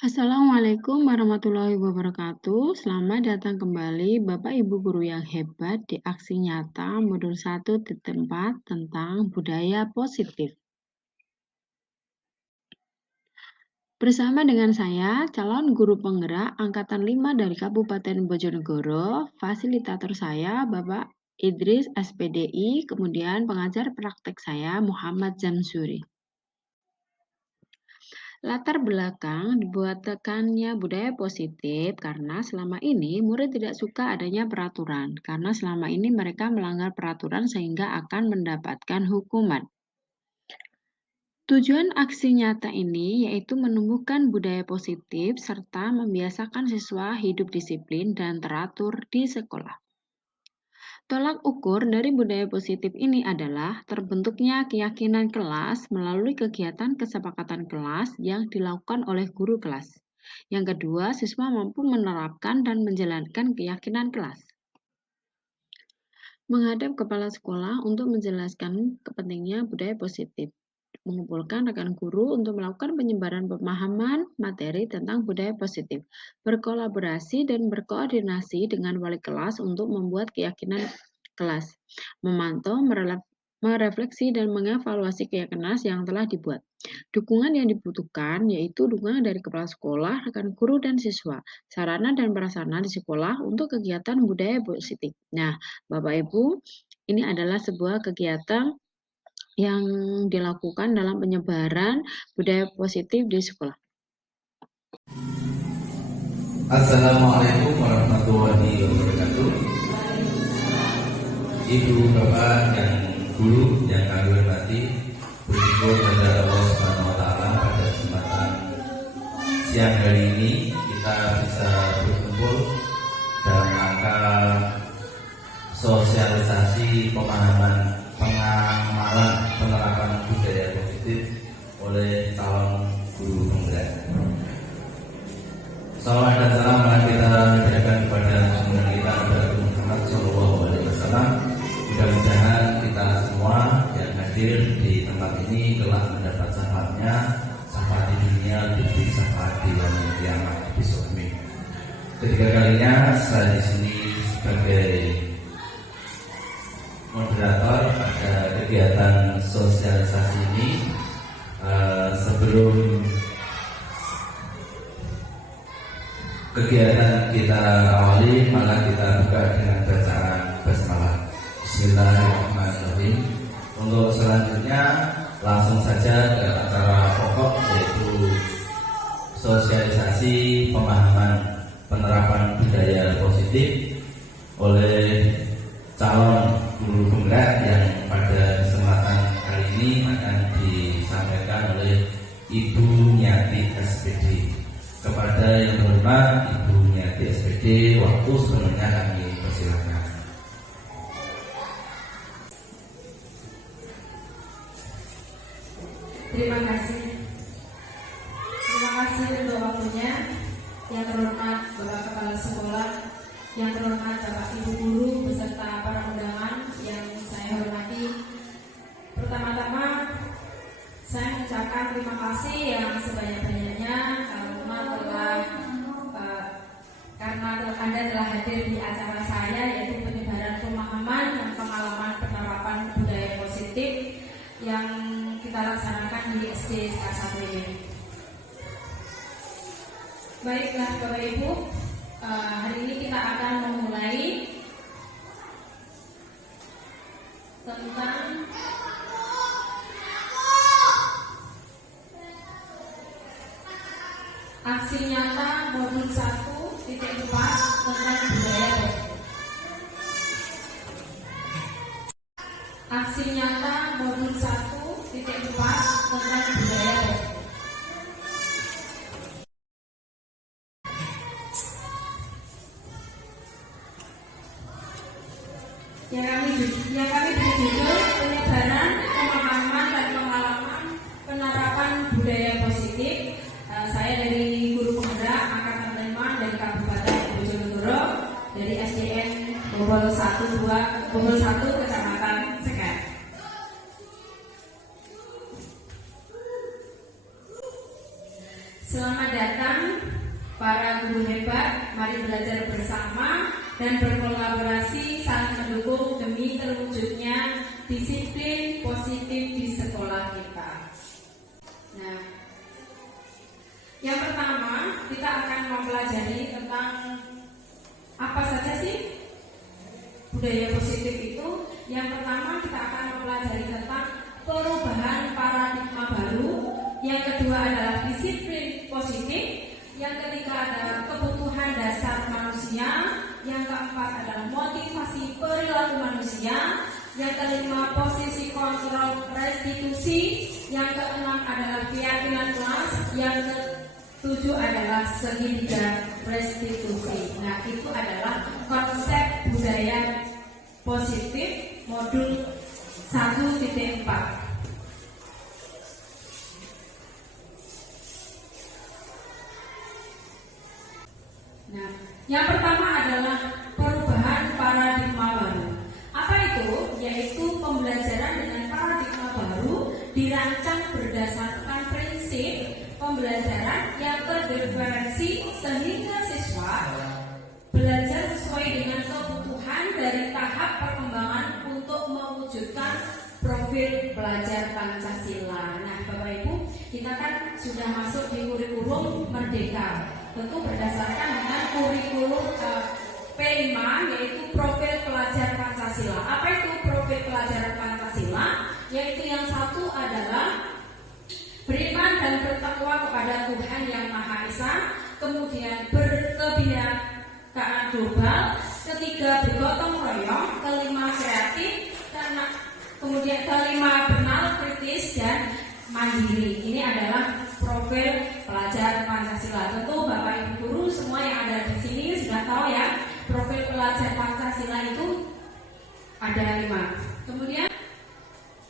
Assalamualaikum warahmatullahi wabarakatuh. Selamat datang kembali Bapak Ibu guru yang hebat di aksi nyata modul 1.4 tentang budaya positif. Bersama dengan saya, calon guru penggerak angkatan 5 dari Kabupaten Bojonegoro, fasilitator saya Bapak Idris SPDI, kemudian pengajar praktek saya Muhammad Zamsuri. Latar belakang dibuatkannya budaya positif karena selama ini murid tidak suka adanya peraturan, karena selama ini mereka melanggar peraturan sehingga akan mendapatkan hukuman. Tujuan aksi nyata ini yaitu menumbuhkan budaya positif serta membiasakan siswa hidup disiplin dan teratur di sekolah. Tolak ukur dari budaya positif ini adalah terbentuknya keyakinan kelas melalui kegiatan kesepakatan kelas yang dilakukan oleh guru kelas. Yang kedua, siswa mampu menerapkan dan menjalankan keyakinan kelas. Menghadap kepala sekolah untuk menjelaskan pentingnya budaya positif. Mengumpulkan rekan guru untuk melakukan penyebaran pemahaman materi tentang budaya positif. Berkolaborasi dan berkoordinasi dengan wali kelas untuk membuat keyakinan kelas. Memantau, merefleksi, dan mengevaluasi keyakinan yang telah dibuat. Dukungan yang dibutuhkan yaitu dukungan dari kepala sekolah, rekan guru, dan siswa, sarana dan prasarana di sekolah untuk kegiatan budaya positif. Nah, Bapak Ibu, ini adalah sebuah kegiatan yang dilakukan dalam penyebaran budaya positif di sekolah. Assalamualaikum warahmatullahi wabarakatuh. Ibu, Bapak, dan guru yang kami hormati, bersyukur kepada Allah Subhanahu wa Ta'ala pada kesempatan siang hari ini kita bisa berkumpul dalam rangka sosialisasi pemahaman pengamalan penerapan budaya positif oleh calon guru penggerak. Salawat dan salam mari kita berikan kepada junjungan kita Nabi Muhammad Shallallahu Alaihi Wasallam. Mudah-mudahan kita semua yang hadir di tempat ini telah mendapat syafaatnya, syafaat di dunia, lebih syafaat di yaumul kiamat besok. Amin. Ketiga kalinya saya di sini sebagai moderator pada kegiatan sosialisasi ini. Sebelum kegiatan kita awali, maka kita buka dengan bacaan basmalah. Bismillahirrahmanirrahim. Untuk selanjutnya langsung saja ke acara pokok, yaitu sosialisasi pemahaman penerapan budaya positif oleh calon guru penggerak yang pada kesempatan kali ini akan disampaikan oleh Ibu Nyati SPD. Kepada yang terhormat Ibu Nyati SPD, waktu sebenarnya kami persilakan. Terima kasih untuk waktunya. Yang terhormat Bapak Kepala Sekolah, yang terhormat Bapak Ibu Guru beserta para undangan yang saya hormati. Pertama-tama saya mengucapkan terima kasih yang sebanyak-banyaknya karena Anda telah hadir di acara saya, yaitu penyebaran pemahaman dan pengalaman penerapan budaya positif yang kita laksanakan di SD SK 1 ini. Baiklah Bapak Ibu, hari ini kita akan memulai tentang aksi nyata modul 1.4 tentang budaya positif. Aksi nyata modul 1.4 tentang budaya positif. Yang kami beri judul penyebaran pemahaman dan pengalaman penerapan budaya positif. Saya dari guru penggerak angkatan 5 dari Kabupaten Bojonegoro, dari SDN Bobol 1 Kecamatan Sekar. Selamat datang para guru hebat, mari belajar bersama dan berkolaborasi saling mendukung demi terwujudnya disiplin positif di sekolah kita. Nah, yang pertama kita akan mempelajari tentang apa saja sih budaya positif itu. Yang pertama kita akan mempelajari tentang perubahan paradigma baru. Yang kedua adalah disiplin positif. Yang ketiga adalah kebutuhan dasar manusia. Yang keempat adalah motivasi perilaku manusia. Yang kelima posisi kontrol restitusi. Yang keenam adalah keyakinan kelas. Yang ketujuh adalah segitiga restitusi. Nah, itu adalah konsep budaya positif modul 1.4. Nah, yang pertama adalah perubahan paradigma baru. Apa itu? Yaitu pembelajaran dengan paradigma baru dirancang berdasarkan prinsip pembelajaran yang terdiferensi sehingga siswa belajar sesuai dengan kebutuhan dari tahap perkembangan untuk mewujudkan profil pelajar Pancasila. Nah, Bapak Ibu, kita kan sudah masuk di kurikulum Merdeka. Tentu berdasarkan dengan kurikulum P5, yaitu profil pelajar Pancasila. Apa itu profil pelajar Pancasila? Yaitu yang satu adalah beriman dan bertakwa kepada Tuhan Yang Maha Esa, kemudian berkebinekaan global, ketiga bergotong royong, kelima kreatif, kemudian kelima benar, kritis, dan mandiri. Ini adalah profil pelajar Pancasila. Tentu Bapak Ibu guru semua yang ada di sini sudah tahu ya, profil pelajar Pancasila itu ada 5. Kemudian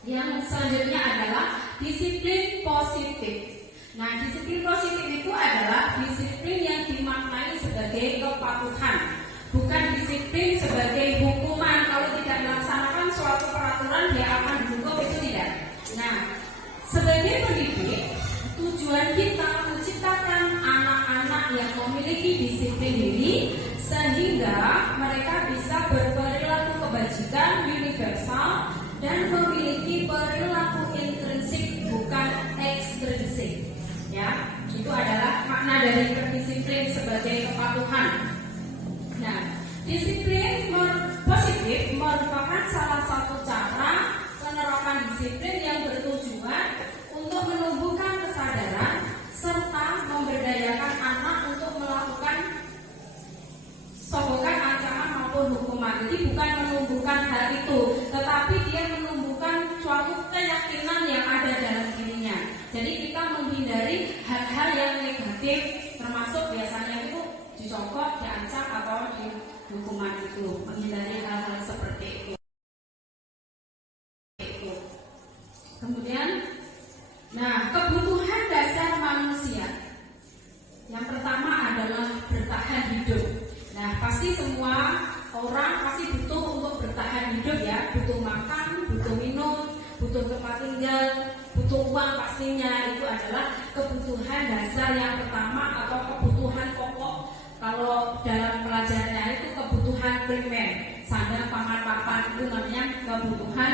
yang selanjutnya adalah disiplin positif. Nah, disiplin positif itu adalah disiplin yang dimaknai sebagai kepatuhan, bukan disiplin sebagai hukuman. Kalau tidak melaksanakan suatu peraturan dia akan dihukum, itu tidak. Nah, sebagai pendidik, tujuan kita menciptakan anak-anak yang memiliki disiplin diri sehingga mereka bisa berperilaku kebajikan universal dan memiliki perilaku intrinsik bukan ekstrinsik. Ya, itu adalah makna dari berdisiplin sebagai kepatuhan. Nah, disiplin positif merupakan salah satu cara penerapan disiplin yang bertujuan untuk menumbuhkan kesadaran serta memberdayakan anak untuk melakukan sogokan, ancaman maupun hukuman. Jadi bukan menumbuhkan hal itu, tetapi dia menumbuhkan suatu keyakinan yang ada dalam dirinya. Jadi kita menghindari hal-hal yang negatif, termasuk biasanya itu disogok, diancam atau di hukuman itu. Menghindari hal-hal seperti itu. Kemudian, nah, kebutuhan dasar manusia. Yang pertama adalah bertahan hidup. Nah, pasti semua orang pasti butuh untuk bertahan hidup ya. Butuh makan, butuh minum, butuh tempat tinggal, butuh uang pastinya. Itu adalah kebutuhan dasar yang pertama atau kebutuhan pokok. Kalau dalam pelajarannya itu kebutuhan primer. Sandang, pangan, papan, itu namanya kebutuhan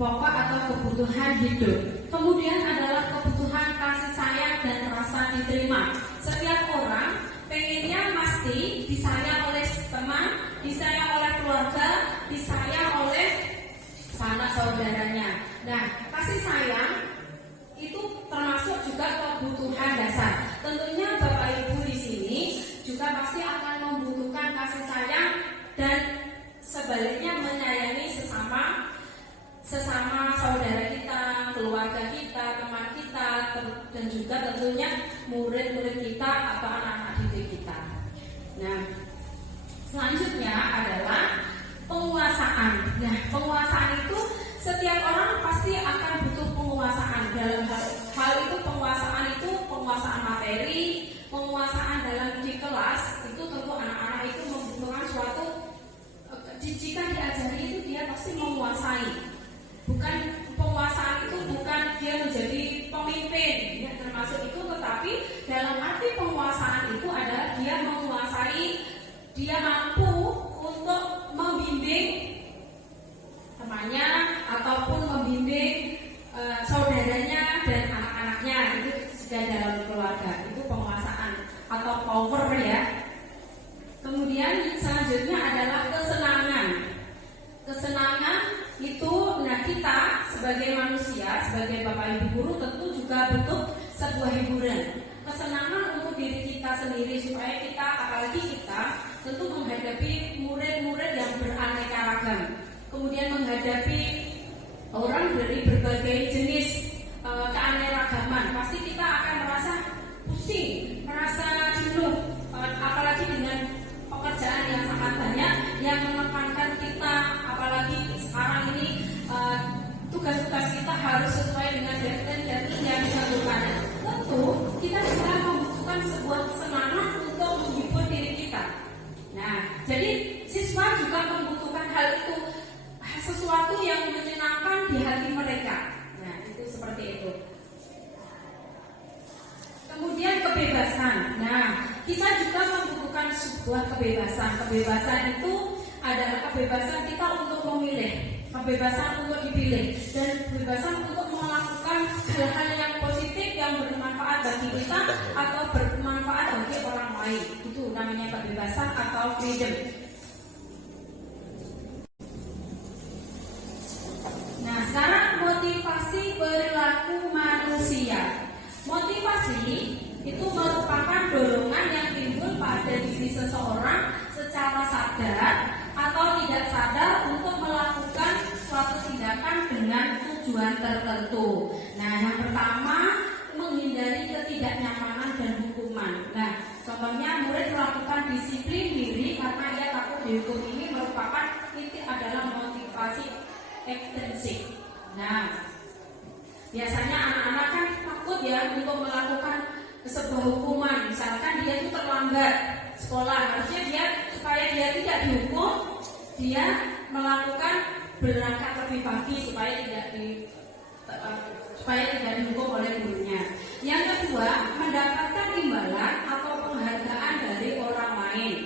pokok atau kebutuhan hidup. Kemudian adalah kebutuhan kasih sayang dan rasa diterima. Setiap orang pengennya pasti disayang oleh teman, disayang oleh keluarga, disayang oleh sanak saudaranya. Nah, kasih sayang itu termasuk juga kebutuhan dasar. Tentunya Bapak Ibu di sini juga pasti akan membutuhkan kasih sayang dan sebaliknya menyayangi sesama saudara kita, keluarga kita, teman kita, dan juga tentunya murid-murid kita atau anak-anak didik kita. Nah, selanjutnya adalah penguasaan. Nah, penguasaan itu setiap orang pasti akan butuh penguasaan. Dalam hal itu penguasaan materi, penguasaan dalam di kelas itu tentu anak-anak itu membutuhkan suatu jika diajari itu dia pasti menguasai. Bukan penguasaan itu bukan dia menjadi pemimpin ya, termasuk itu, tetapi dalam dia mampu untuk membimbing temannya ataupun membimbing saudaranya dan anak-anaknya, itu sudah dalam keluarga, itu penguasaan atau power ya. Kemudian selanjutnya adalah kesenangan. Kesenangan itu, nah kita sebagai manusia, sebagai Bapak Ibu guru tentu juga butuh sebuah hiburan. Kesenangan untuk diri kita sendiri supaya kita, apalagi kita tentu menghadapi murid-murid yang beraneka ragam. Kemudian menghadapi orang dari berbagai jenis keanekaragaman, pasti kita akan merasa pusing, merasa jenuh, apalagi dengan pekerjaan yang sangat banyak yang menekankan kita, apalagi sekarang ini tugas-tugas kita harus sesuai dengan deadline yang ditentukan. Tentu kita juga membutuhkan sebuah semangat untuk menghibur diri kita. Nah, jadi siswa juga membutuhkan hal itu, sesuatu yang menyenangkan di hati mereka. Nah, itu seperti itu. Kemudian kebebasan. Nah, kita juga membutuhkan sebuah kebebasan. Kebebasan itu adalah kebebasan kita untuk memilih, kebebasan untuk dipilih, dan kebebasan untuk melakukan hal-hal yang positif yang bermanfaat bagi kita atau bermanfaat bagi orang lain. Itu namanya kebebasan atau freedom. Nah, sekarang motivasi perilaku manusia. Motivasi itu merupakan dorongan yang timbul pada diri seseorang secara sadar atau tidak sadar untuk melakukan suatu tindakan dengan tujuan tertentu. Nah, yang pertama, menghindari ketidaknyamanan dan hukuman. Nah, contohnya murid melakukan disiplin diri karena ia takut dihukum. Ini merupakan adalah motivasi ekstrinsik. Nah, biasanya anak-anak kan takut ya untuk melakukan sebuah hukuman. Misalkan dia itu terlambat sekolah, harusnya dia supaya dia tidak dihukum, dia melakukan berangkat lebih pagi supaya tidak dihukum oleh gurunya. Yang kedua, mendapatkan imbalan atau penghargaan dari orang lain.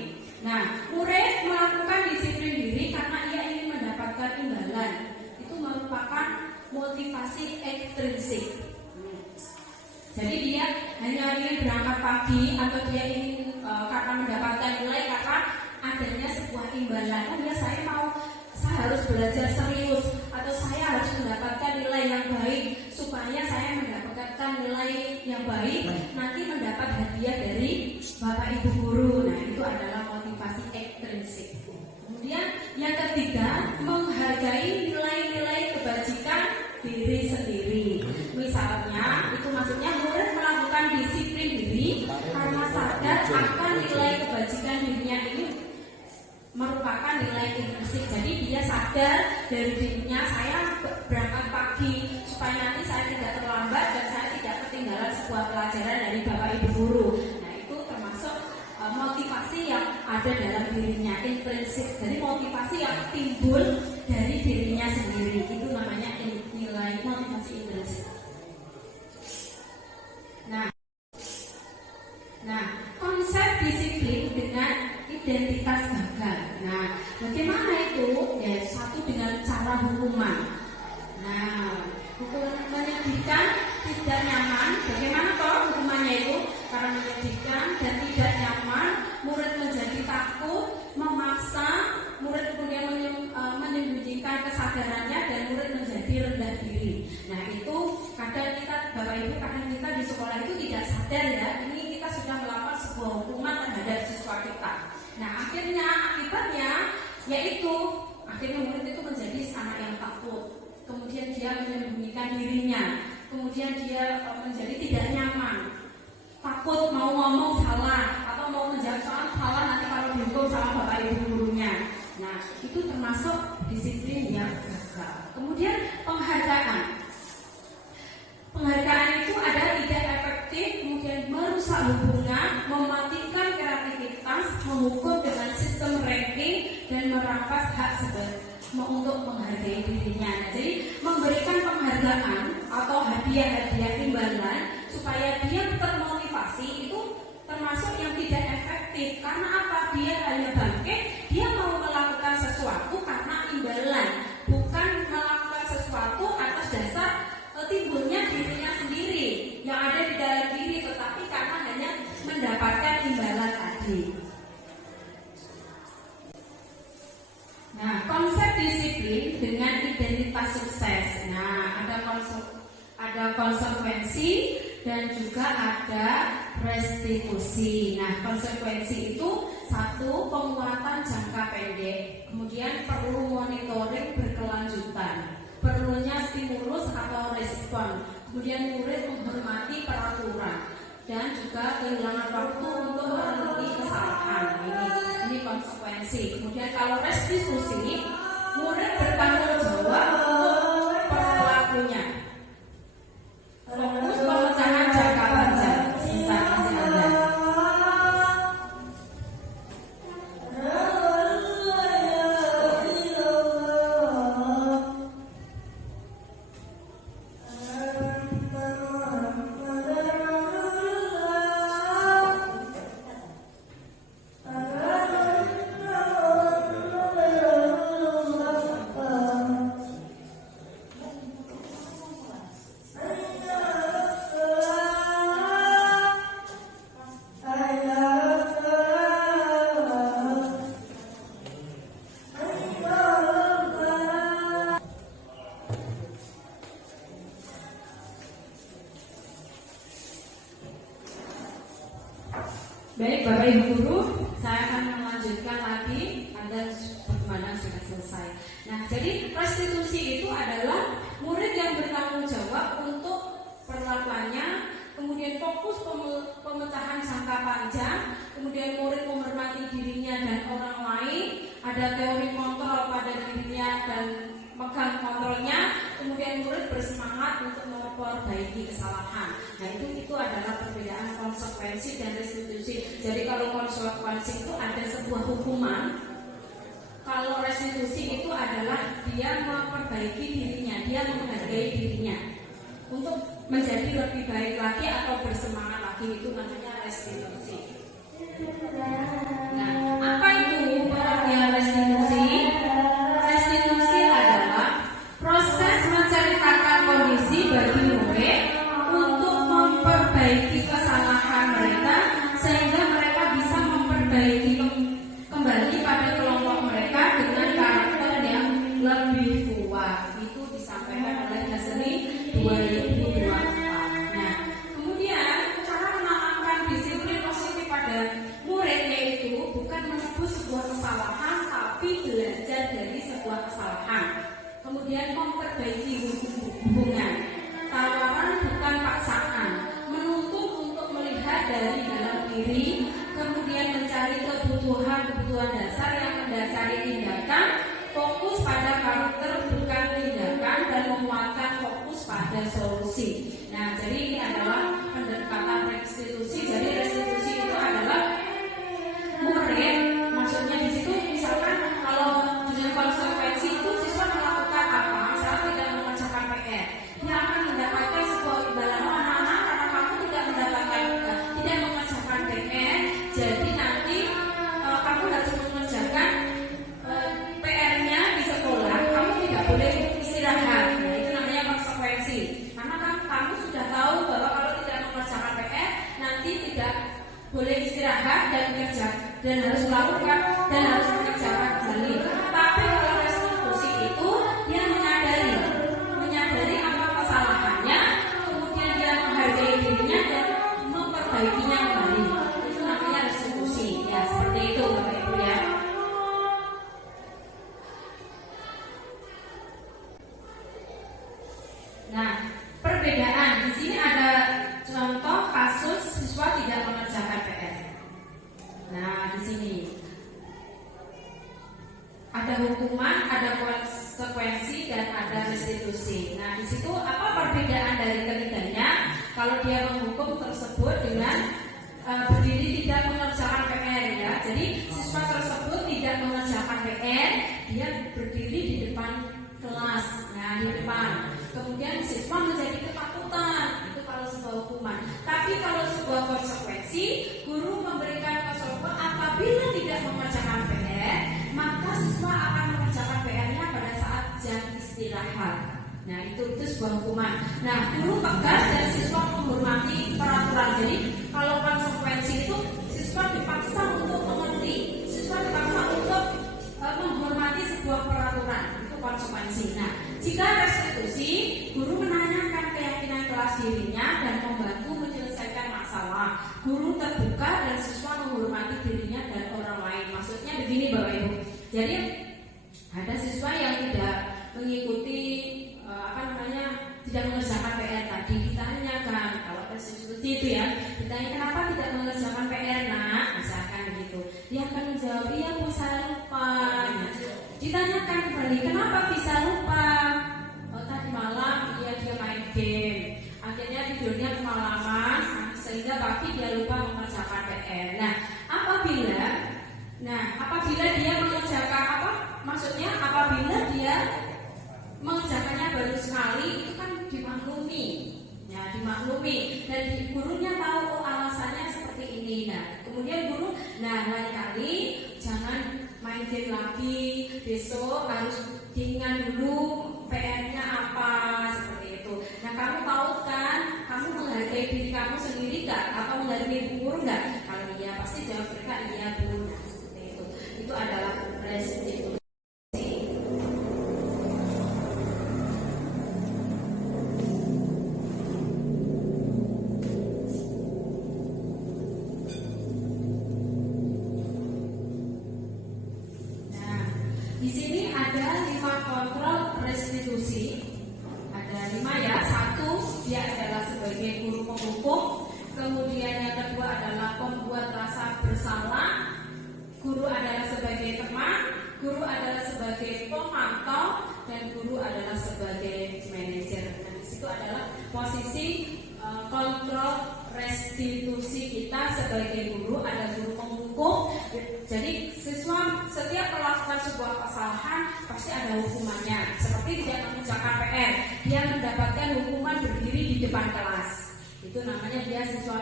Nah, murid melakukan disiplin diri karena ia ingin mendapatkan imbalan. Itu merupakan motivasi ekstrinsik. Jadi dia hanya ingin berangkat pagi atau dia ingin karena mendapatkan nilai karena adanya sebuah imbalan. Oh ya, saya harus belajar serius atau saya harus mendapatkan nilai yang baik supaya saya mendapatkan nilai yang baik, nanti mendapat hadiah dari Bapak Ibu guru. Nah, itu adalah motivasi ekstrinsik. Kemudian yang ketiga, menghargai nilai-nilai kebajikan diri sendiri. Misalnya, itu maksudnya murid melakukan disiplin diri karena sadar akan nilai kebajikan dirinya ini merupakan nilai intrinsik. Jadi dia sadar dari dirinya, saya berangkat pagi supaya nanti saya tidak terlambat dan saya tidak ketinggalan sebuah pelajaran dari Bapak Ibu guru. Nah, itu termasuk motivasi yang ada dalam dirinya, intrinsik. Jadi motivasi yang timbul dari dirinya sendiri, itu namanya nilai motivasi intrinsik. Nah, konsep disiplin dengan identitas gagal. Nah, bagaimana itu? Ya, satu dengan cara hukuman. Nah, hukuman menyedihkan, tidak nyaman. Bagaimana toh hukumannya itu? Karena menyedihkan dan tidak nyaman, murid menjadi takut, memaksa, murid kemudian menyembunyikan kesadarannya dan murid menjadi rendah diri. Nah, itu kadang kita, Bapak Ibu, kadang kita di sekolah itu tidak sadar ya, ini kita sudah melakukan sebuah hukuman terhadap siswa kita. Nah, akibatnya yaitu akhirnya murid itu menjadi anak yang takut, kemudian dia menyembunyikan dirinya, kemudian dia menjadi tidak nyaman, takut mau ngomong salah atau mau menjawab soal salah nanti kalau dihukum sama Bapak Ibu gurunya. Nah, itu termasuk disiplin yang gagal. Kemudian penghargaan itu adalah tidak efektif, kemudian merusak hubungan, mematikan kreativitas, menghukum dengan sistem ranking dan merampas hak untuk menghargai dirinya. Nah, jadi memberikan penghargaan atau hadiah-hadiah imbalan supaya dia termotivasi itu termasuk yang tidak efektif. Karena apa? Dia hanya dan juga ada restitusi. Nah, konsekuensi itu satu, penguatan jangka pendek, kemudian perlu monitoring berkelanjutan, perlunya stimulus atau respon, kemudian murid menghormati peraturan, dan juga kehilangan waktu untuk memenuhi kesalahan. Ini konsekuensi. Kemudian kalau restitusi, murid bertanggung jawab untuk perilakunya. Fokus pemecahan jangka panjang. Sebentar, masih ada. Baik Bapak Ibu Guru, saya akan melanjutkan lagi agar bagaimana sudah selesai. Nah, jadi restitusi itu adalah murid yang bertanggung jawab untuk perlakuannya, kemudian fokus pemecahan jangka panjang, kemudian murid menghormati dirinya dan orang lain, ada teori kontrol pada dirinya dan megang kontrolnya, kemudian murid bersemangat untuk memperbaiki kesalahan. Nah, itu adalah perbedaan konsekuensi dan restitusi. Jadi kalau konsekuensi itu ada sebuah hukuman, kalau restitusi itu adalah dia memperbaiki dirinya, dia menghargai dirinya untuk menjadi lebih baik lagi atau bersemangat lagi, itu namanya restitusi. Nah, apa itu pengertian restitusi? Restitusi adalah proses menceritakan kondisi bagi murid untuk memperbaiki kesalahan mereka sehingga mereka bisa memperbaiki kembali pada kelompok mereka dengan karakter yang lebih kuat. Itu disampaikan oleh Hasri 2024. Nah, kemudian cara menanamkan disiplin positif pada murid yaitu bukan menebus sebuah kesalahan tapi belajar dari sebuah kesalahan. Kemudian memperbaiki hubungan. Tawaran bukan paksaan. Menuntut untuk melihat dari dalam diri, kemudian mencari kebutuhan dasar yang mendasari tindakan, fokus pada karakter bukan tindakan, dan menguatkan fokus pada solusi. Nah, jadi ini adalah pendekatan restitusi. Jadi restitusi itu adalah murid, maksudnya di situ misalkan kalau dengan konsekuensi itu siswa melakukan apa, misalnya tidak mengerjakan PR, dia akan mendapatkan sebuah imbalan. Anak-anak, karena kamu tidak mengerjakan PR, jadi nanti kamu harus mengerjakan PR-nya di sekolah, kamu tidak boleh istirahat. Nah, itu namanya konsekuensi. Karena kan kamu sudah tahu bahwa kalau tidak mengerjakan PR, nanti tidak boleh istirahat dan harus melakukan dan harus mengerjakan kembali. Tapi kalau restitusi itu dia menyadari apa kesalahannya, kemudian dia menghargai dirinya dan memperbaikinya kembali. Itu namanya restitusi. Ya, seperti itu Bapak Ibu ya. Nah, perbedaan di sini ada contoh kasus siswa tidak mengerjakan PR. Nah, di sini ada hukuman, ada konsekuensi, dan ada restitusi. Nah, di situ apa perbedaan dari ketiganya? Kalau dia menghukum tersebut dengan berdiri tidak mengerjakan PR ya. Jadi siswa tersebut tidak mengerjakan PR, dia berdiri di depan kelas. Nah, di depan. Kemudian siswa menjadi ketakutan. Itu kalau sebuah hukuman. Tapi kalau sebuah konsekuensi, guru memberikan konsekuensi apabila tidak mengerjakan PR, maka siswa akan mengerjakan PR-nya pada saat jam istirahat. Nah, itu sebuah hukuman. Nah, guru tegas dan siswa menghormati peraturan. Jadi kalau konsekuensi itu siswa dipaksa untuk mengerti, siswa dipaksa untuk menghormati sebuah peraturan. Itu konsekuensi. Nah, jika restitusi, guru menanyakan keyakinan kelas dirinya dan membantu guru terbuka dan siswa menghormati dirinya dan orang lain. Maksudnya begini Bapak Ibu. Jadi ada siswa yang tidak mengikuti tidak mengerjakan PR tadi. Ditanyakan kalau seperti itu ya, ditanya kenapa tidak mengerjakan PR nak, misalkan begitu. Dia akan menjawab iya Bu saya lupa. Ditanyakan kembali kenapa bisa lupa? Oh, tadi malam dia main game. Akhirnya tidurnya kemalaman sehingga pagi dia lupa mengerjakan PR. Nah, apabila dia mengerjakan maksudnya apabila dia mengerjakannya baru sekali itu kan dimaklumi. Ya, dimaklumi dan gurunya tahu alasannya seperti ini. Nah, kemudian guru lain kali jangan main game lagi. Besok harus diingat dulu PR-nya apa seperti itu. Nah, kamu tahu kan, kamu menghargai diri kamu sendiri nggak? Atau menghargai guru nggak? Kalau iya pasti jawab mereka iya Bu. Nah, seperti itu. Itu adalah restitusi. Di sini ada 5 kontrol restitusi. Ada 5 ya. 1 dia adalah sebagai guru penghukum. Kemudian yang kedua adalah pembuat rasa bersalah. Guru adalah sebagai teman. Guru adalah sebagai pemantau dan guru adalah sebagai manajer. Nah, di situ adalah posisi kontrol restitusi kita sebagai guru. Ada guru penghukum. Jadi siswa setiap melakukan sebuah kesalahan pasti ada hukumannya. Seperti tidak mengerjakan PR, dia mendapatkan hukuman berdiri di depan kelas. Itu namanya dia siswa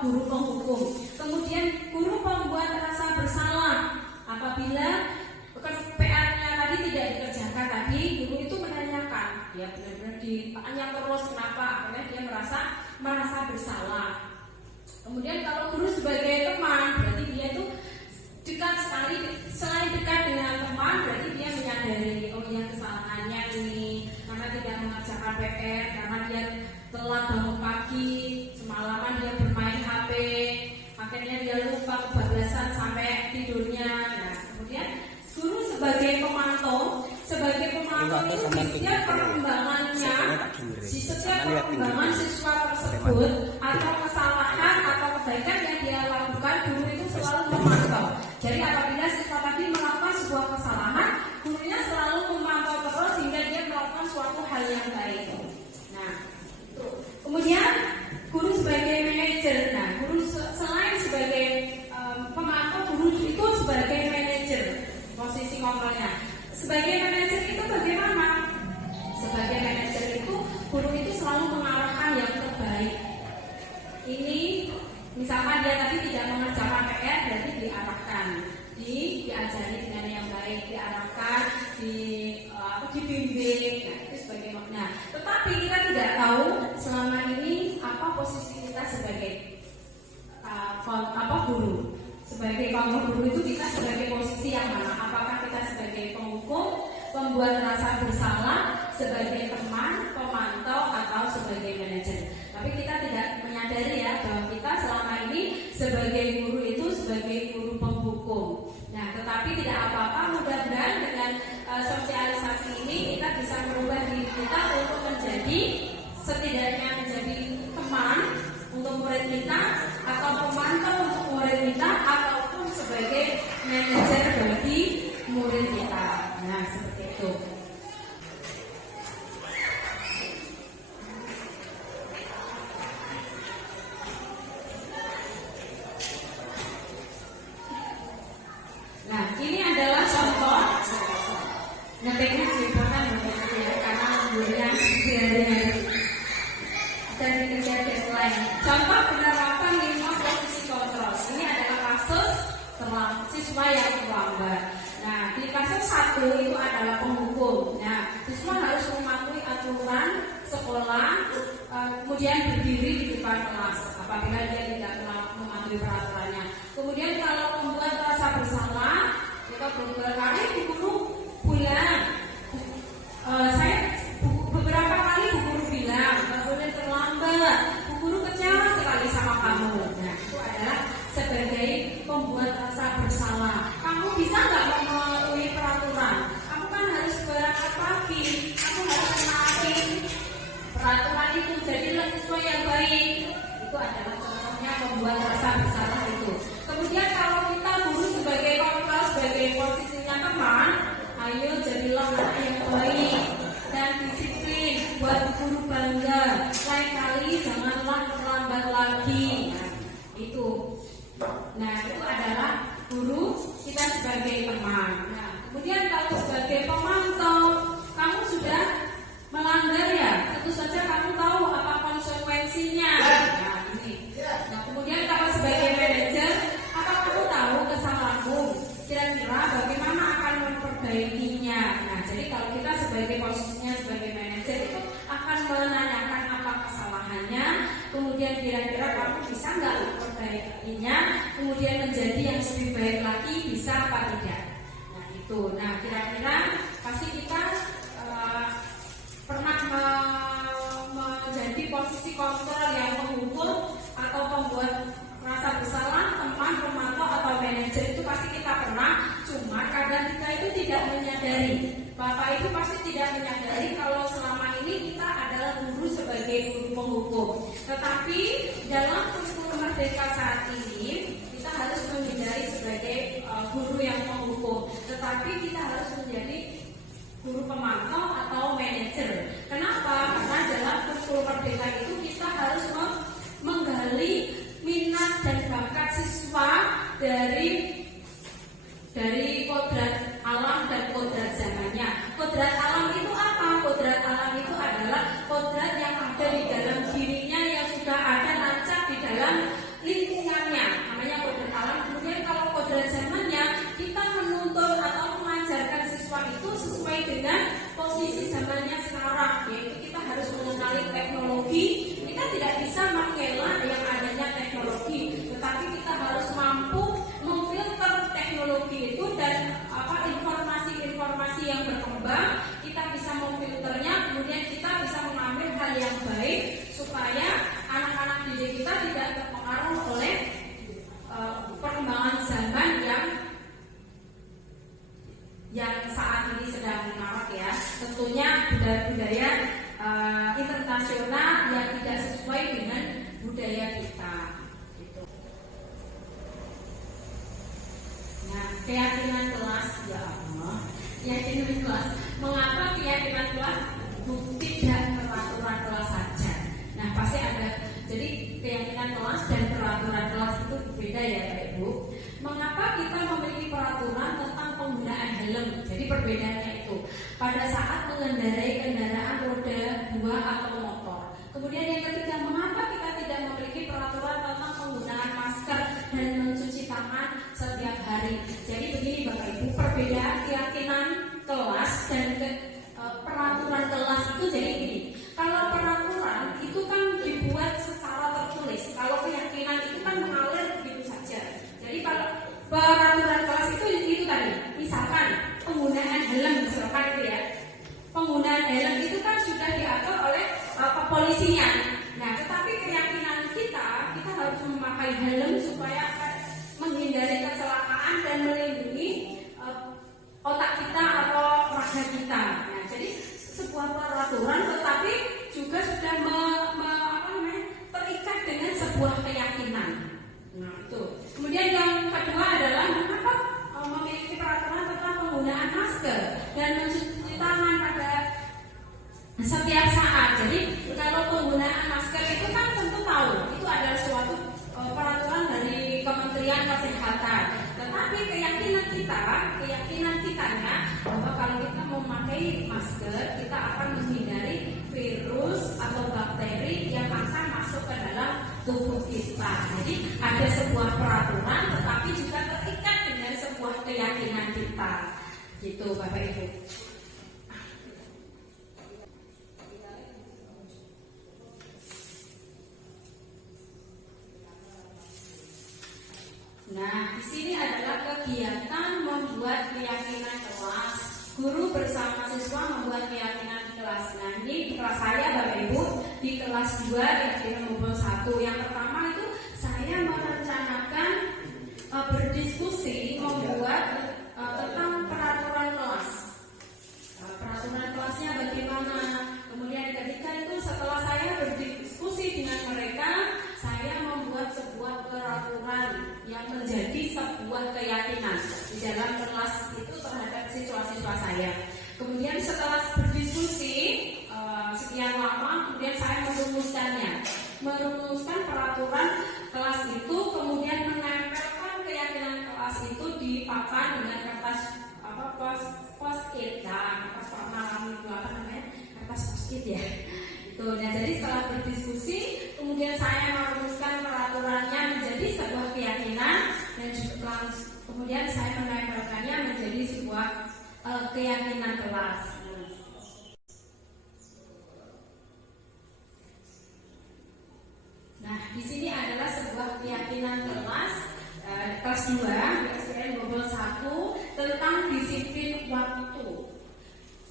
guru penghukum. Kemudian guru pembuat rasa bersalah. Apabila PR-nya tadi tidak dikerjakan tadi, guru itu menanyakan, dia benar-benar ditanya terus kenapa, akhirnya dia merasa bersalah. Kemudian kalau guru sebagai teman, berarti dia itu dekat sekali, selain dekat dengan teman, berarti dia menyadari oh iya kesalahannya ini karena tidak mengerjakan PR, karena dia telat bangun pagi, semalaman dia bermain HP, akhirnya dia lupa kebablasan sampai tidurnya. Nah, kemudian guru sebagai pemantau itu setiap perkembangannya, di setiap perkembangan siswa tersebut atau kesalahan atau kebaikan yang dia lakukan, guru itu selalu memantau. Jadi apabila siswa tadi melakukan sebuah kesalahan, gurunya selalu memantau terus hingga dia melakukan suatu hal yang baik. Nah, itu. Kemudian guru sebagai manajer. Nah, guru selain sebagai pemantau, guru itu sebagai manajer. Posisi kontrolnya. Sebagai manajer itu bagaimana? Sebagai manajer itu guru itu selalu mengarahkan yang terbaik. Ini misalkan dia tadi tidak mengerjakan PR, berarti diarahkan, diajari dengan yang baik, diarahkan, dibimbing. Nah, itu sebagai makna. Tetapi kita tidak tahu selama ini apa posisi kita sebagai guru. Sebagai guru itu kita sebagai posisi yang mana? Apakah kita sebagai penghukum, pembuat rasa bersalah, sebagai teman, pemantau, atau sebagai manajer? Tapi kita tidak menyadari ya bahwa kita selama ini sebagai guru itu sebagai guru penghukum. Nah, tetapi tidak apa-apa, mudah-mudahan dengan sosialisasi ini kita bisa merubah diri kita untuk menjadi setidaknya menjadi teman untuk murid kita, atau pemantau untuk murid kita, ataupun sebagai manajer bagi murid kita. Nah, seperti itu. Nah, ini adalah contoh. Ngetiknya dibuatkan karena gurunya dari kejadian lain. Contoh penerapan 5 posisi kontrol. Ini adalah kasus siswa yang terlambat. Nah, di kasus 1 itu adalah penghukum. Nah, siswa harus mematuhi aturan sekolah, kemudian berdiri di depan kelas apabila dia tidak mematuhi peraturannya. Kemudian kalau membuat rasa bersalah, kita beberapa kali guru pulang. Saya beberapa kali bu guru bilang, nggak boleh terlambat. Bu guru kecewa sekali sama kamu. Nah, itu itu, jadilah siswa yang baik. Itu adalah contohnya membuat rasa bersalah itu. Kemudian kalau kita guru sebagai kontrol, sebagai posisinya teman, ayo jadilah anak yang baik dan disiplin, buat guru bangga. Lain kali janganlah terlambat lagi. Itu. Nah, itu adalah guru kita sebagai teman. Nah, kemudian kalau sebagai pemantau, kamu sudah melanggar ya, tentu saja kamu tahu apa konsekuensinya. Nah, ini. Nah, kemudian kalau sebagai manajer, apa kamu tahu kesalahanmu? Kira-kira bagaimana akan memperbaikinya? Nah, jadi kalau kita sebagai posisinya sebagai manajer itu akan menanyakan apa kesalahannya, kemudian kira-kira kamu bisa nggak memperbaikinya, kemudian menjadi yang lebih baik lagi, bisa apa tidak? Nah, itu. Nah, kira-kira pasti kita pernah menjadi posisi kontrol yang menghukum atau membuat rasa bersalah teman, pemantau atau manajer, itu pasti kita pernah. Cuma kadang kita itu tidak menyadari. Bapak Ibu pasti tidak menyadari kalau selama ini kita adalah guru sebagai guru penghukum. Tetapi dalam kurikulum Merdeka saat ini kita harus menghindari sebagai guru yang menghukum. Tetapi kita harus menjadi guru pemantau atau manajer. Kenapa? Karena dalam kurikulum Merdeka itu kita harus menggali minat dan bakat siswa dari kodrat alam dan kodrat zamannya. Kodrat alam itu apa? Kodrat alam itu adalah kodrat yang ada di dalam dirinya, yang sudah ada nancap di dalam lingkungannya. Namanya kodrat alam. Kemudian kalau kodrat zamannya, kita menuntut atau mengajarkan siswa itu sesuai dengan posisi zamannya sekarang. Yaitu kita harus mengenali teknologi. Kita tidak bisa mengelak yang adanya teknologi, tetapi kita harus mampu memfilter teknologi itu dan informasi-informasi yang berkembang. Kita bisa memfilternya, kemudian kita bisa mengambil hal yang baik supaya anak-anak didik kita tidak terpengaruh oleh perkembangan zaman yang saat ini sedang marak ya. Tentunya budaya-budaya internasional yang tidak sesuai dengan budaya kita. Gitu. Nah, keyakinan kelas, ya Allah, keyakinan kelas. Mengapa keyakinan kelas tidak peraturan kelas saja? Nah, pasti ada. Jadi keyakinan kelas dan peraturan kelas itu berbeda ya, Pak Ibu. Mengapa kita memiliki peraturan tentang penggunaan helm? Jadi perbedaannya itu pada saat mengendarai kendaraan roda 2 atau motor. Kemudian yang ketiga, mengapa kita tidak memiliki peraturan tentang penggunaan masker dan mencuci tangan setiap hari? Jadi begini Bapak Ibu, perbedaan keyakinan kelas dan peraturan kelas itu jadi gini. Kalau peraturan itu kan dibuat secara tertulis, kalau keyakinan itu kan mengalir begitu saja. Jadi kalau peraturan kelas itu tadi, misalkan penggunaan helm misalkan itu ya. Penggunaan helm itu kan sudah diatur oleh kepolisian. Nah, tetapi keyakinan kita harus memakai helm supaya menghindari kecelakaan dan melindungi otak kita atau raga kita. Nah, jadi sebuah peraturan tetapi juga sudah terikat dengan sebuah keyakinan. Nah, itu. Kemudian yang kedua adalah mengapa memiliki peraturan tentang penggunaan masker dan mencuci tangan pada setiap saat. Jadi kalau penggunaan masker itu kan tentu tahu itu adalah suatu peraturan dari Kementerian Kesehatan. Tetapi keyakinan kitanya bahwa kalau kita memakai masker kita akan menghindari virus atau bakteri yang akan masuk ke dalam tubuh kita. Jadi ada sebuah peraturan tetapi juga terikat dengan sebuah keyakinan kita. Gitu Bapak Ibu. Nah, di sini adalah kegiatan membuat keyakinan kelas. Guru bersama siswa membuat keyakinan kelas. Nah, ini di kelas saya Bapak Ibu, di kelas 2 keyakinan nomor 1. Yang pertama itu saya merencanakan berdiskusi membuat tentang peraturan kelas. Peraturan kelasnya bagaimana? Kemudian ketika itu setelah saya yang menjadi sebuah keyakinan di dalam kelas itu terhadap siswa-siswa saya. Kemudian setelah berdiskusi sekian lama, kemudian saya merumuskan peraturan kelas itu, kemudian menempelkan keyakinan kelas itu di papan dengan kertas post-it, kertas permalam itu kertas post-it ya. Nah, jadi setelah berdiskusi, kemudian saya merumuskan peraturannya menjadi sebuah keyakinan dan juga kemudian saya menempelkannya menjadi sebuah keyakinan kelas. Nah, di sini adalah sebuah keyakinan kelas 2, SPN Bobol 1 tentang disiplin waktu.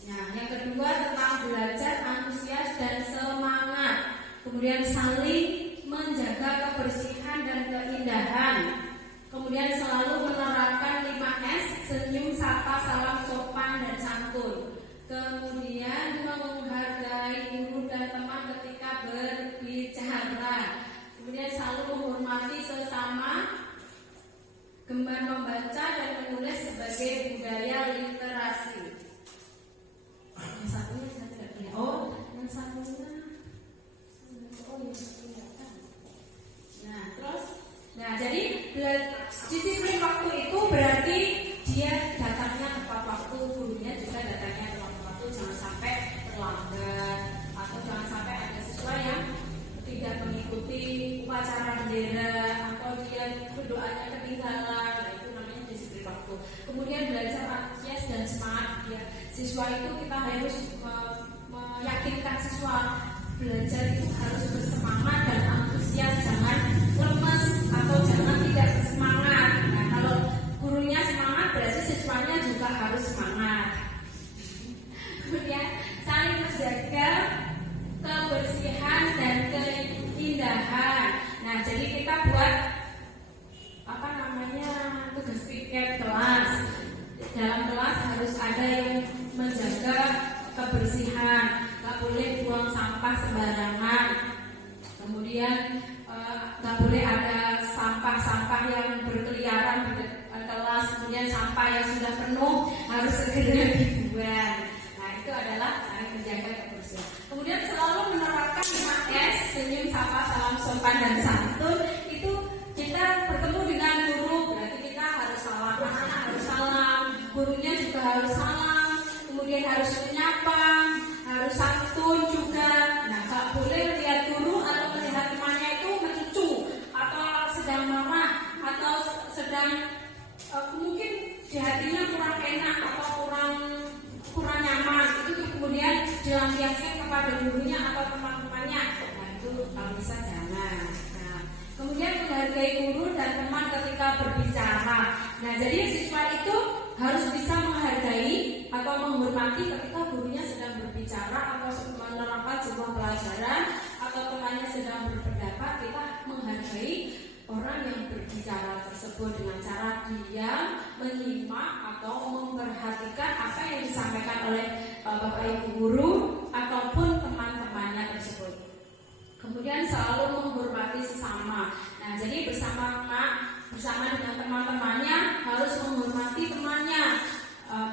Nah, yang kedua tentang belajar antusias dan semangat. Kemudian saling menjaga kebersihan dan keindahan. Kemudian selalu menerapkan 5S, senyum, sapa, salam, sopan, dan santun. Kemudian menghargai guru dan teman ketika berbicara. Kemudian selalu menghormati sesama, gemar membaca dan menulis sebagai budaya literasi. Yang satunya saya tidak punya. Yang satunya. Yang satunya. Nah, jadi disiplin waktu itu berarti dia datangnya tepat waktu, gurunya juga datangnya tepat waktu, jangan sampai terlambat atau jangan sampai ada siswa yang tidak mengikuti upacara bendera atau dia berdoanya ketinggalan. Itu namanya disiplin waktu. Kemudian belajar antusias dan semangat ya. Siswa itu kita harus meyakinkan siswa belajar itu harus bersemangat dan antusias, jangan lemes atau jangan tidak bersemangat. Nah, kalau gurunya semangat berarti siswanya juga harus semangat. Kemudian saling menjaga kebersihan dan keindahan. Nah, jadi kita buat tugas piket kelas. Dalam kelas harus ada yang menjaga kebersihan, nggak boleh buang sampah sembarangan. Kemudian nggak boleh ada sampah-sampah yang berkeliaran di kelas. Kemudian sampah yang sudah penuh harus segera dibuang. Nah, itu adalah saling menjaga kebersihan. Kemudian selalu menerapkan 5S, senyum, sapa, salam, sopan, dan santun. Itu kita bertemu dengan guru, berarti kita harus salam, anak-anak harus salam, gurunya juga harus salam, kemudian harus menyapa, harus santun juga. Nah, nggak boleh lihat guru atau melihat temannya itu mencucu atau sedang marah atau sedang mungkin di hatinya kurang enak atau kurang nyaman, itu kemudian dilampiaskan kepada gurunya atau teman-temannya. Nah, itu kalau bisa jangan. Nah, kemudian menghargai guru dan teman ketika berbicara. Nah, jadi siswa itu harus bisa menghargai atau menghormati ketika gurunya sedang berbicara atau menerapkan sebuah pelajaran atau temannya sedang berpendapat. Kita menghargai orang yang berbicara tersebut dengan cara diam, menyimak atau memperhatikan apa yang disampaikan oleh Bapak Ibu guru ataupun teman-temannya tersebut. Kemudian selalu menghormati sesama. Nah, jadi bersama dengan teman-temannya harus menghormati temannya,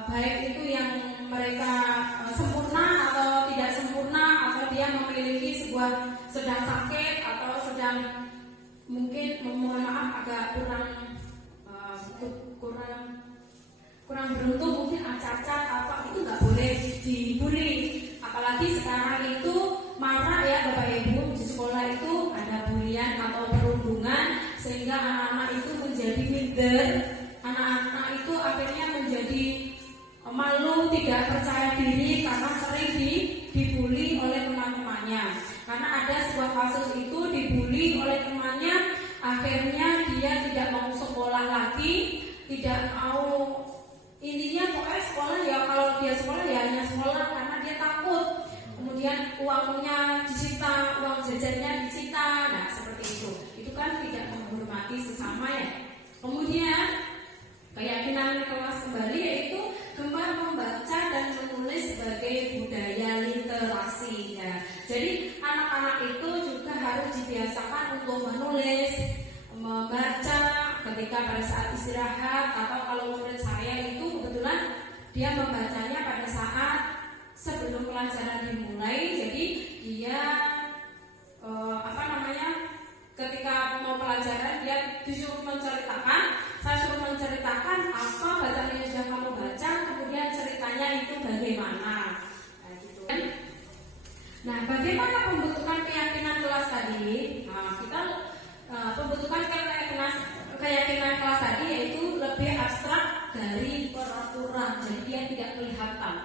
baik itu yang mereka sempurna atau tidak sempurna, atau dia memiliki sedang sakit atau sedang mungkin mohon maaf agak kurang beruntung, mungkin cacat apa, itu nggak boleh dibully. Apalagi sekarang itu marah ya Bapak Ibu, di sekolah itu ada bulian atau perundungan sehingga anak-anak itu menjadi minder, anak-anak itu akhirnya menjadi malu, tidak percaya diri karena sering dibully oleh teman-temannya. Karena ada sebuah kasus itu dibully oleh temannya, akhirnya dia tidak mau sekolah lagi, tidak mau, intinya pokoknya sekolah ya, kalau dia sekolah ya hanya sekolah karena dia takut. Kemudian uangnya disita, uang jajannya disita. Nah, seperti itu. Itu kan tidak menghormati sesama ya. Kemudian keyakinan kelas kembali yaitu gemar membaca dan menulis sebagai budaya literasi ya. Jadi anak-anak itu juga harus dibiasakan untuk menulis, membaca ketika ketika pada saat istirahat, atau kalau menurut saya itu kebetulan dia membacanya pada saat sebelum pelajaran dimulai. Jadi dia ketika mau pelajaran dia disuruh menceritakan, saya suruh menceritakan apa bacaan yang sudah kamu baca, kemudian ceritanya itu bagaimana. Nah, gitu kan. Nah, bagaimana pembentukan keyakinan kelas tadi? Nah, kita pembentukan keyakinan kelas tadi yaitu lebih abstrak dari peraturan, jadi dia tidak kelihatan.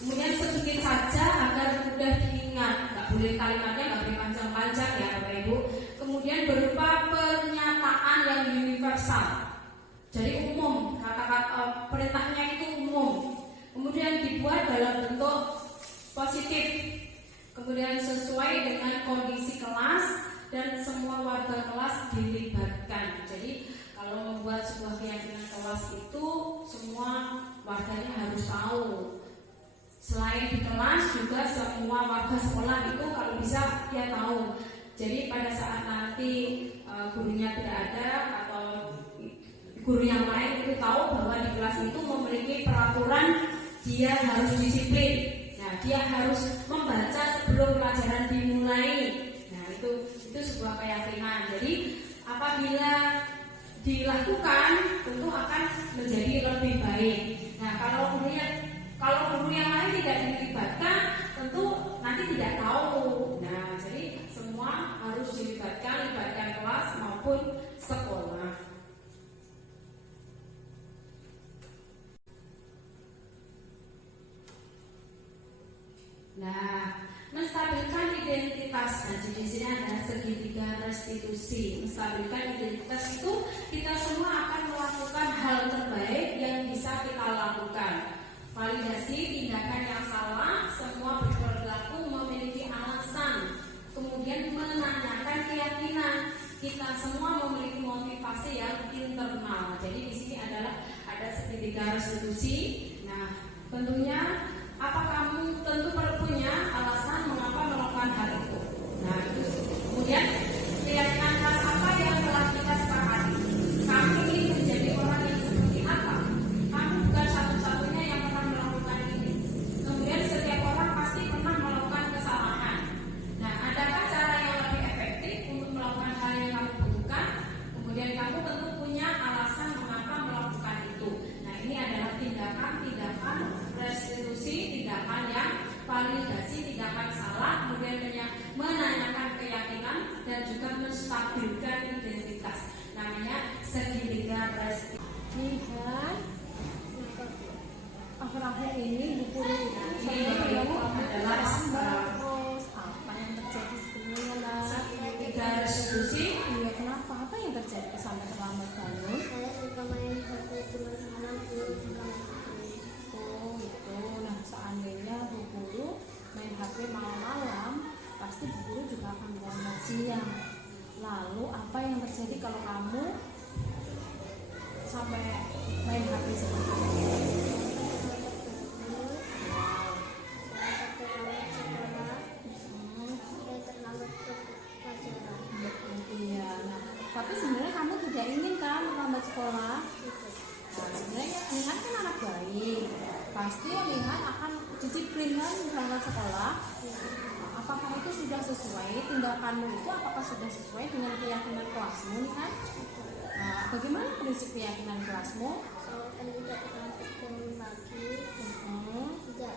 Kemudian sedikit saja agar mudah diingat, nggak boleh kalimatnya nggak boleh panjang-panjang ya Bapak Ibu. Kemudian berupa pernyataan yang universal, jadi umum, kata-kata perintahnya itu umum. Kemudian dibuat dalam bentuk positif, kemudian sesuai dengan kondisi kelas dan semua warga kelas dilibatkan. Jadi kalau membuat sebuah keyakinan kelas itu semua warganya harus tahu. Selain di kelas juga semua warga sekolah itu kalau bisa dia tahu. Jadi pada saat nanti gurunya tidak ada atau guru yang lain itu tahu bahwa di kelas itu memiliki peraturan, dia harus disiplin. Nah, dia harus membaca sebelum pelajaran dimulai. Nah, itu sebuah keyakinan. Jadi apabila dilakukan tentu akan menjadi lebih baik. Nah, kalau guru yang lain tidak dilibatkan, tentu nanti tidak tahu. Nah, jadi semua harus dilibatkan kelas maupun sekolah. Nah, menstabilkan identitas. Nah, di sini ada segitiga restitusi. Menstabilkan identitas itu kita semua akan melakukan hal terbaik yang bisa kita lakukan. Validasi tindakan yang salah, semua berperilaku memiliki alasan. Kemudian menanyakan keyakinan. Kita semua memiliki motivasi yang internal. Jadi di sini ada segitiga restitusi. Nah, tentunya apa kamu tentu perlu punya alasan mengapa melakukan hal itu. Nah, itu kemudian keyakinan kelas apa yang telah kita sepakati. Kamu ingin menjadi orang yang seperti apa? Kamu bukan satu-satunya yang pernah melakukan ini. Kemudian setiap orang pasti pernah melakukan kesalahan. Nah, adakah cara yang lebih efektif untuk melakukan hal yang kamu butuhkan? Kemudian kamu tentu punya alasan mengapa melakukan itu. Nah, ini adalah tindakan restitusi, tindakan yang validasi, tindakan salah, kemudian menanyakan keyakinan dan juga menstabilkan identitas. Namanya segitiga restitusi. Lihat, akhir-akhir ini buku itu adalah terus apa yang terjadi sebenarnya segitiga restitusi. Iya, kenapa? Apa yang terjadi sampai terlambat bangun? Saya suka main HP teman-teman dulu suka main HP. Oh itu, nah seandainya Bu Guru main HP malam-malam, pasti Bu Guru juga akan berangkat siang. Lalu apa yang terjadi kalau kamu sampai main HP seperti itu? Iya, nah, tapi sebenarnya kamu tidak ingin kan terlambat sekolah? Nah, sebenarnya Nihan kan anak baik, pasti Nihan akan disiplin kan berangkat sekolah. Nah, apakah itu sudah sesuai tindakanmu itu? Apakah sudah sesuai dengan keyakinan kelasmu, Nihan? Nah, bagaimana prinsip keyakinan kelasmu? Kalau kan tidak terlambat bangun pagi, tidak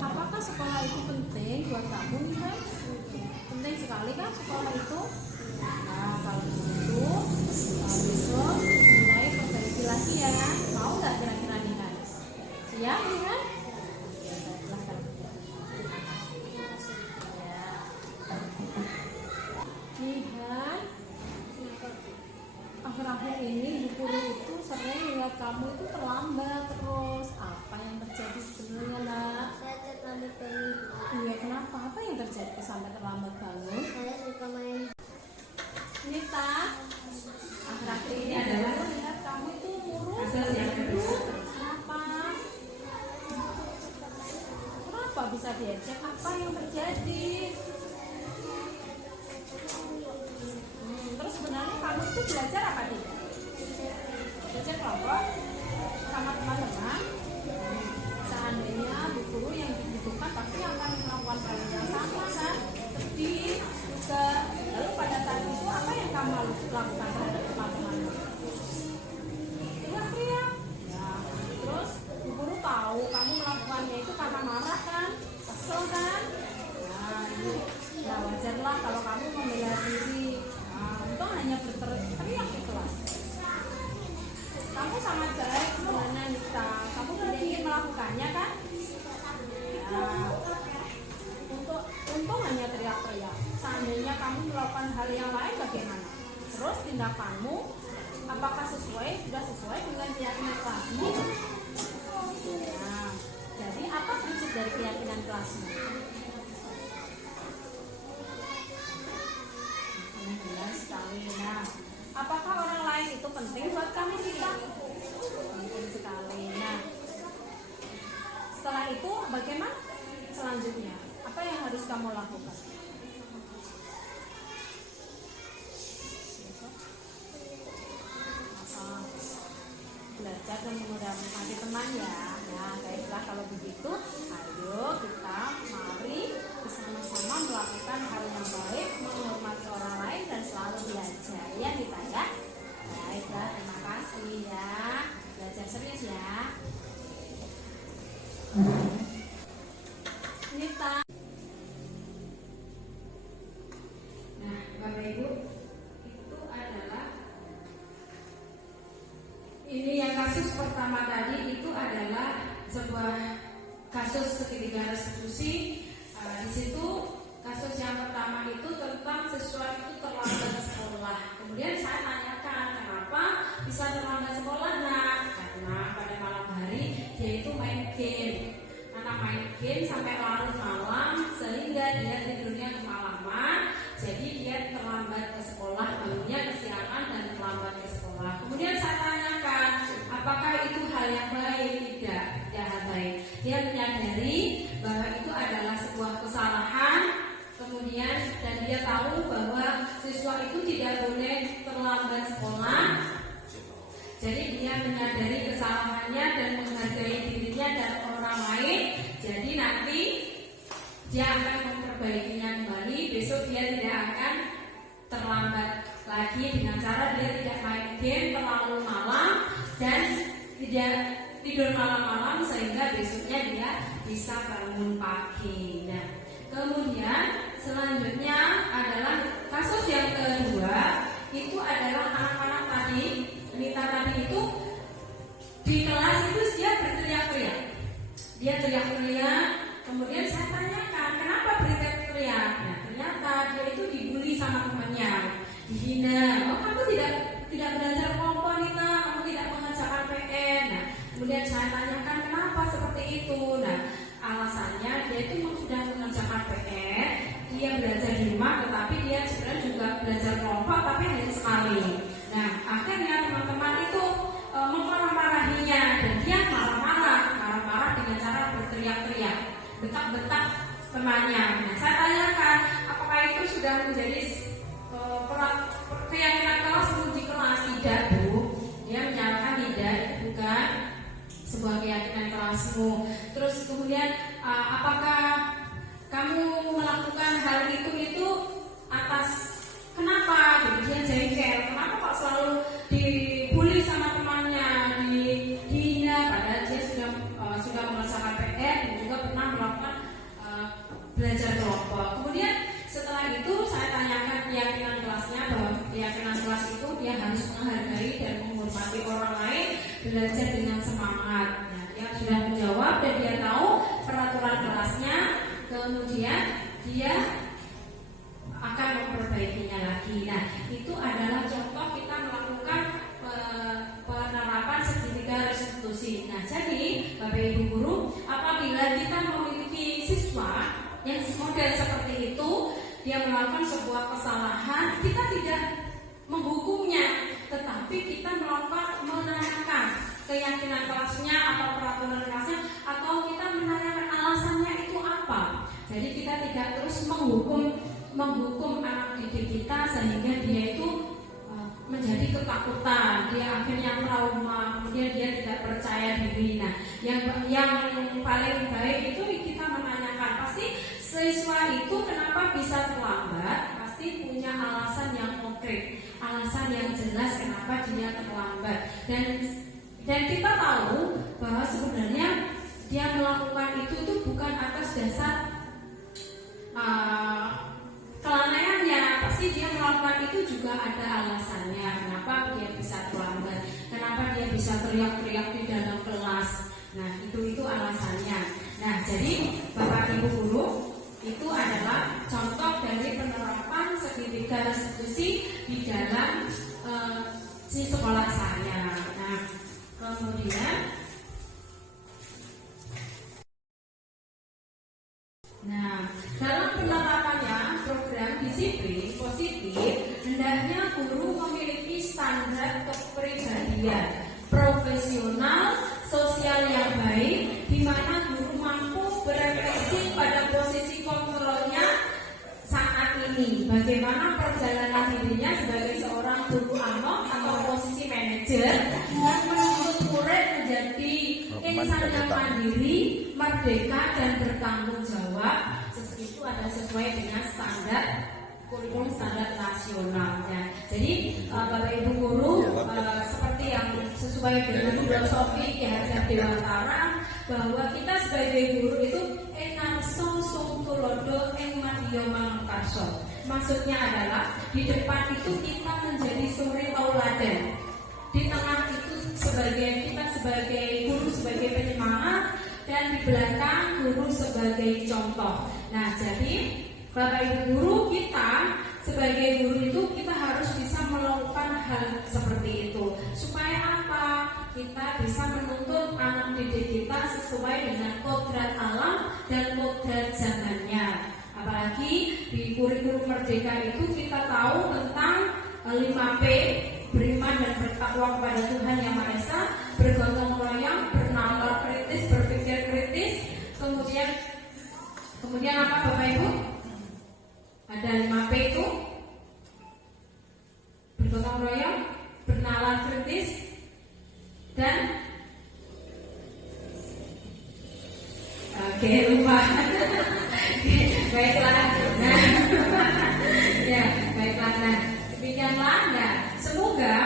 apakah sekolah itu penting buat kamu nih kan? Penting sekali kan sekolah itu? Nah kalau begitu besok mulai perbaiki lagi ya kan? Mau nggak kira-kira nih kan? Siap nih kan? Silahkan. Lihat, akhir-akhir ini Bu Guru itu sering lihat kamu itu terlambat terus. Apa yang terjadi sebenarnya nak? saya terlambat bangun. Iya, kenapa? Apa yang terjadi sampai terlambat bangun? Saya suka main. Nita, akhir-akhir ini adalah lihat kamu itu murung. Asal yang kedua. Kenapa? Kenapa bisa bisa diajak apa yang terjadi. Terus sebenarnya kamu itu belajar apa tidak? Belajar kelompok sama teman-teman. Seandainya bu guru yang dibutuhkan pasti akan melakukan hal yang sama kan, sedih juga. Lalu pada saat itu apa yang kamu lakukan terhadap teman-teman? Teriak-teriak. Ya, terus bu guru tahu kamu melakukannya itu karena marah kan, kesel kan? Ya wajarlah kalau kamu membela diri. Untung hanya berteriak di kelas. Kamu sangat baik sebenarnya Nita. Kamu tidak ingin melakukannya kan? Ya. Untung hanya teriak-teriak. Seandainya kamu melakukan hal yang lain bagaimana? Terus tindakanmu apakah sudah sesuai dengan keyakinan kelasmu? Nah, jadi apa prinsip dari keyakinan kelasmu? Jelas sekali. Nah, apakah orang lain itu penting buat kamu kita? Penting sekali. Nah, setelah itu bagaimana selanjutnya? Apa yang harus kamu lakukan? Belajar dan menghormati teman ya. Nah, baiklah kalau begitu, ayo kita mari bersama-sama melakukan hal yang baik, menghormati orang lain dan selalu belajar ya kita ya. Baiklah, terima kasih ya. Belajar serius ya. Nita. Nah, Bapak Ibu, itu adalah ini yang kasus pertama tadi itu adalah sebuah kasus segitiga restitusi. Di situ kasus yang pertama itu tentang siswa itu terlambat sekolah. Kemudian saya tanyakan kenapa bisa terlambat sekolah. Nah, karena pada malam hari dia itu main game. Karena main game sampai larut malam sehingga dia tidurnya kemalaman. Jadi dia terlambat ke sekolah, bangunnya kesiangan dan terlambat ke sekolah. Kemudian saya tanyakan, apakah itu hal yang baik? Tidak, tidak baik. Dia menyadari bahwa itu adalah sebuah kesalahan. Kemudian dan dia tahu bahwa siswa itu tidak boleh terlambat sekolah. Jadi dia menyadari kesalahannya dan menghargai dirinya dan orang lain. Jadi nanti dia akan memperbaikinya kembali. Besok dia tidak akan terlambat lagi dengan cara dia tidak main game terlalu malam dan tidak tidur malam-malam sehingga besoknya dia bisa bangun pagi. Nah, kemudian selanjutnya adalah kasus yang kedua itu adalah anak-anak tadi, Nita tadi itu di kelas itu dia berteriak-teriak. Dia teriak-teriak. Kemudian saya tanyakan kenapa berteriak-teriak. Nah, ternyata dia itu dibully sama temannya, dihina. Oh, kamu tidak belajar kelompok Nita, kamu tidak mengerjakan PR. Nah, kemudian saya tanyakan kenapa seperti itu. Nah, alasannya dia itu memang sudah mengerjakan PR, dia belajar di rumah, tetapi dia sebenarnya juga belajar kelompok, tapi hanya sekali. Nah, akhirnya teman-teman itu memarahinya dan dia marah-marah dengan cara berteriak-teriak, bentak-bentak temannya. Nah, saya tanyakan apakah itu sudah menjadi keyakinan kelasmu di kelas? Tidak, Bu. Dia menyatakan tidak, bukan sebuah keyakinan kelasmu. Terus kemudian apakah kamu melakukan hal itu atas kenapa? Jadi dia jengkel. Kenapa kok selalu dibully sama temannya, dihina? Padahal dia sudah mengerjakan PR dan juga pernah melakukan belajar kelompok. Kemudian setelah itu saya tanyakan keyakinan kelasnya bahwa keyakinan kelas itu dia harus menghargai dan menghormati orang lain, belajar dengan semangat. Nah, dia sudah menjawab dan dia tahu peraturan kelasnya. Kemudian dia akan memperbaikinya lagi. Nah, itu adalah contoh kita melakukan penerapan segitiga restitusi. Nah, jadi Bapak Ibu guru, apabila kita memiliki siswa yang model seperti itu, dia melakukan sebuah kesalahan, kita tidak menghukumnya, tetapi kita menanyakan keyakinan kelasnya atau peraturan kelasnya, atau kita menanyakan alasannya itu apa. Jadi kita tidak terus menghukum anak didik kita sehingga dia itu menjadi ketakutan, dia akhirnya trauma, kemudian dia tidak percaya diri. Nah, yang paling baik itu kita menanyakan, pasti siswa itu kenapa bisa terlambat, pasti punya alasan yang konkret, alasan yang jelas kenapa dia terlambat. Dan kita tahu bahwa sebenarnya dia melakukan itu bukan atas dasar kelalaiannya, pasti dia melakukan itu juga ada alasannya. Kenapa dia bisa terlambat? Kenapa dia bisa teriak-teriak di dalam kelas? Nah, itu alasannya. Nah, jadi Bapak Ibu guru, itu adalah contoh dari penerapan segitiga restitusi di dalam si sekolah saya. Nah, kemudian dalam penerapannya program disiplin positif, hendaknya guru memiliki standar kepribadian profesional, sosial yang baik, di mana guru mampu berefleksi pada posisi kontrolnya saat ini. Bagaimana perjalanan dirinya sebagai seorang guru amok atau posisi manajer, dan menuntut murid menjadi insan yang mandiri, merdeka dan bertanggung jawab. Itu ada sesuai dengan standar kurikulum standar nasional. Ya. Jadi Bapak Ibu guru seperti yang sesuai dengan filosofi Ki Hajar Dewantara, bahwa kita sebagai guru itu enarso sung tulodo ing madya manungkarsa. Maksudnya adalah di depan itu kita menjadi suri tauladan, di tengah itu kita sebagai guru sebagai penyemangat, dan di belakang guru sebagai contoh. Nah, jadi Bapak Ibu guru, kita sebagai guru itu kita harus bisa melakukan hal seperti itu. Supaya apa? Kita bisa menuntut anak didik kita sesuai dengan kodrat alam dan kodrat zamannya. Apalagi di kurikulum Merdeka itu kita tahu tentang 5P, beriman dan bertakwa kepada Tuhan Yang Maha Esa, bergotong royong, bernalar kritis, berpikir kritis. Kemudian apa Bapak Ibu? Ada 5P itu, bergotong royong, bernalar kritis, dan lupa. Baiklah. Ya, baiklah. Nah, demikianlah. Nah, semoga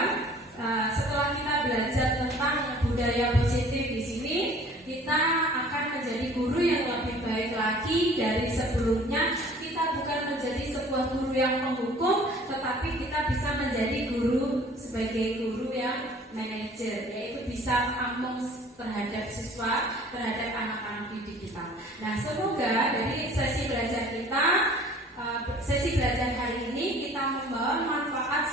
setelah kita belajar tentang budaya positif di sini, kita akan menjadi guru yang lebih baik lagi dari sebelumnya. Kita bukan menjadi sebuah guru yang menghukum, tetapi kita bisa menjadi guru sebagai guru yang manajer, yaitu bisa among terhadap siswa, terhadap anak-anak didik kita. Nah, semoga dari sesi belajar kita, sesi belajar hari ini kita membawa manfaat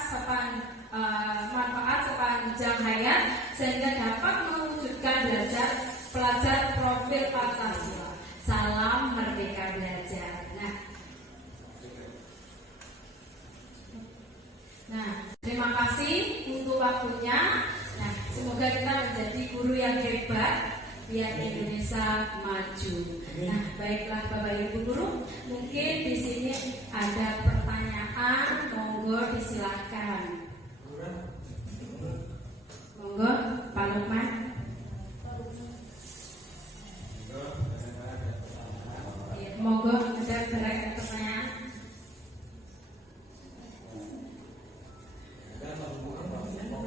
sepanjang hayat, sehingga dapat mewujudkan pelajar profil Pancasila. Salam Merdeka Belajar. Nah, terima kasih untuk waktunya. Nah, semoga kita menjadi guru yang hebat biar Indonesia maju. Nah, baiklah Bapak Ibu guru, mungkin di sini ada pertanyaan, monggo disilahkan. Monggo, Pak Lukman. Monggo, ada pertanyaan.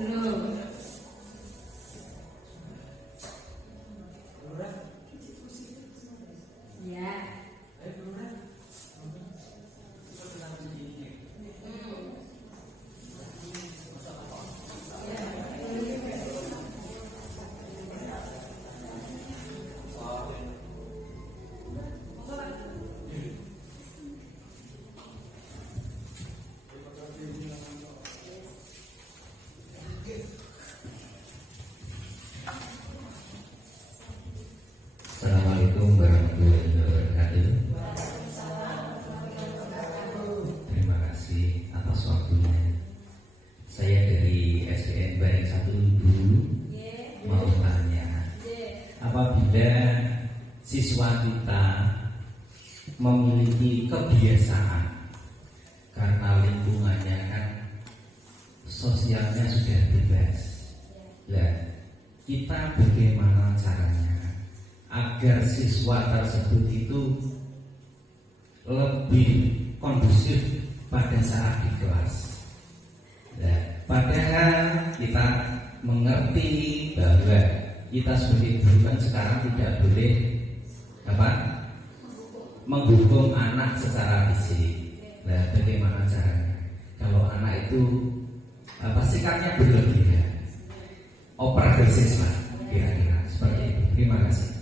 Belum. Ya. Assalamualaikum warahmatullahi wabarakatuh. Terima kasih atas waktunya. Saya dari SDN Baring 1 dulu mau tanya, apabila siswa kita kebiasaan karena lingkungannya kan sosialnya sudah bebas. Nah, kita bagaimana caranya agar siswa tersebut itu lebih kondusif pada saat di kelas. Nah, padahal kita mengerti bahwa kita sebagai guru kan sekarang tidak boleh menghukum anak secara fisik. Nah, bagaimana caranya? Kalau anak itu sikapnya berlebihan, overdosis lah, kira-kira seperti itu. Terima kasih.